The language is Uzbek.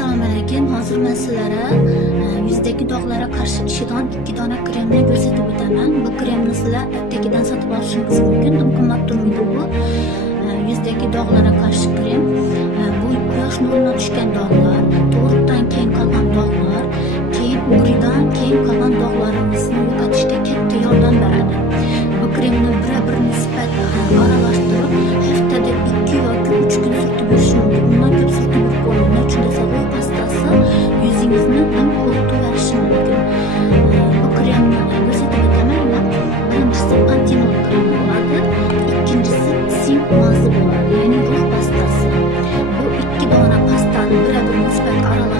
Assalomu alaykum. Hozir men sizlarga yuzdagi dog'larga qarshi ishidan 2 dona kremni ko'rsatib o'taman. Bu kremni sizlar aptekadan sotib olishingiz mumkin. Qimmat turmaydi bu. Yuzdagi dog'larga qarshi krem. Bu quyosh nuridan tushgan dog'lar, tug'ruqdan keyin qolgan dog'lar, keyin o'g'ridan keyin qolgan dog'larimizni yo'qotishda katta yordam beradi. Bu kremni bir nisbat aralashtirib, haftada 2 yoki 3 kun surtib yurish mumkin. Bundan ko'p surtib yurib bo'lmaydi. Chunki bu pastasi yuzingizni ham quritib verishi mumkin. Bu kremni ko'rsatib o'taman. Birinchisi antinol krem bo'ladi, ikkinchisi sim mazi bo'ladi, ya'ni ruh pastasi. Bu 2 dona pastani bir nisbat aralashtirib